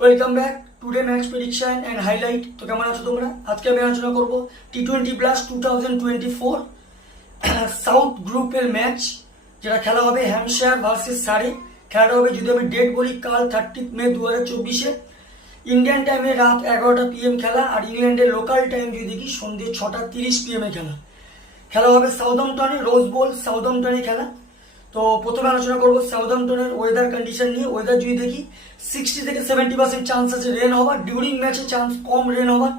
Welcome back today match prediction and highlight. তো কেমন আছো তোমরা? আজকে আমি আলোচনা করবো T20+ 2024 সাউথ গ্রুপের ম্যাচ, যেটা খেলা হবে হ্যাম্পশায়ার ভার্সেস সারে। খেলাটা হবে, যদি আমি ডেট বলি, কাল 30 মে 2024 ইন্ডিয়ান টাইমে রাত 11টা PM খেলা, আর ইংল্যান্ডের লোকাল টাইম যদি দেখি সন্ধ্যে 6:30 PM খেলা। খেলা হবে সাউদাম্পটনে, রোজ বোল সাউদাম্পটনে খেলা। তো প্রথমে আলোচনা করবো সাউদাম্পটনের ওয়েদার কন্ডিশন নিয়ে। ওয়েদার যদি দেখি 60 থেকে 70% চান্স আছে রেন হওয়ার, ডিউরিং ম্যাচে চান্স কম রেন হওয়ার।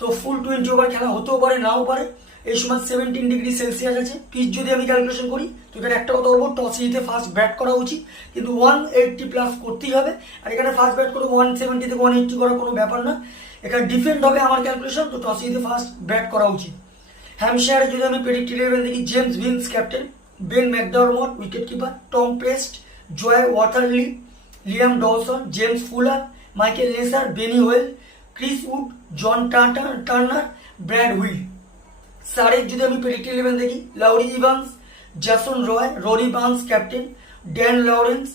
তো ফুল 20 ওভার খেলা হতেও পারে, নাও পারে। এই সময় 17°C আছে। পিচ যদি আমি ক্যালকুলেশন করি, তো এখানে একটা কথা বলবো, টসে জিতে ফার্স্ট ব্যাট করা উচিত, কিন্তু 180+ করতেই হবে। আর এখানে ফার্স্ট ব্যাট করে 170 থেকে 180 করার কোনো ব্যাপার না। এখানে ডিফেন্ড হবে আমার ক্যালকুলেশন, তো টসে জিতে ফার্স্ট ব্যাট করা উচিত। হ্যাম্পশায়ারে যদি আমি প্রেডিক্টেড 11 দেখি, James Vince captain, Ben McDermott wicket keeper, Tom Prest, Joe Weatherley, Liam Dawson, James Fuller, Michael Neser, Benny Howell, Chris Wood, John Turner, Brad Wheal. সারের যদি আমি প্রেডিক্টেড 11 দেখি, Laurie Evans, Jason Roy, Rory Burns captain, Dan Lawrence,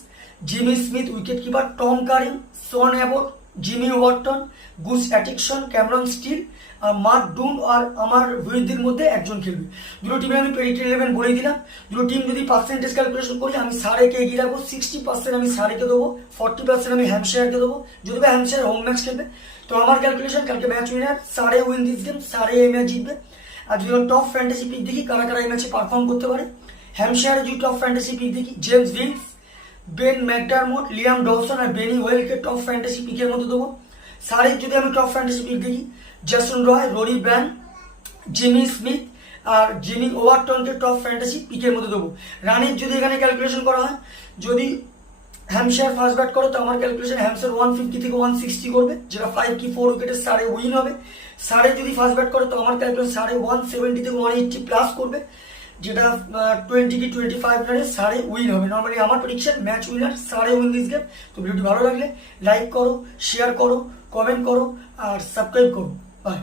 Jamie Smith wicket keeper, Tom Curran, Sean Abbott, Jamie Overton, Gus Atkinson, Cameron Steel আর Mark Dunn আর আমার হুইলদের মধ্যে একজন খেলবে। দুটো টিমে আমি প্রেডিক্টেড 11 বলে দিলাম। দুটো টিম যদি পার্সেন্টেজ ক্যালকুলেশন করি, আমি সারেকে এগিয়ে রাখবো। 60% আমি সারেকে দেবো, 40% আমি হ্যাম্পশায়ারকে দেবো, যদি বা হ্যাম্পশায়ার হোম ম্যাচ খেলবে। তো আমার ক্যালকুলেশন, কালকে ম্যাচ উইনার সারে, উইন দিস গেম, সারে এই ম্যাচ জিতবে। আর যদি টপ ফ্যান্টাসি পিক দেখি, কারা কারা এই ম্যাচে পারফর্ম করতে পারে, হ্যাম্পশায়ারে যদি টপ ফ্যান্টাসি পিক দেখি, James Vince, Ben McDermott, Liam Dawson আর বেনি ওয়েলকে টপ ফ্যান্টাসি পিকের মধ্যে দেবো। সারের যদি আমি টপ ফ্যান্টাসি পিক দেখি, Jason Roy, Rory Burns, Jamie Smith আর জিমি ওভারটনকে টপ ফ্যান্টাসি পিকের মধ্যে দেবো। রানের যদি এখানে ক্যালকুলেশন করা হয়, যদি হ্যাম্পশায়ার ফার্স্ট ব্যাট করে, তো আমার ক্যালকুলেশন হ্যাম্পশায়ার 150 থেকে 160 করবে, যেটা 5 কি 4 উইকেটের সারে উইন হবে। সারে যদি ফার্স্ট ব্যাট করে, তো আমার ক্যালকুলেশন সারে 170 থেকে 180+ করবে, যেটা 20 কি 25 রানে সারে উইন হবে। নর্মালি আমার প্রেডিকশন ম্যাচ উইনার সারে উইন দিস গেম। তো ভিডিওটি ভালো লাগলে লাইক করো, শেয়ার করো, কমেন্ট করো আর সাবস্ক্রাইব করো। বাই।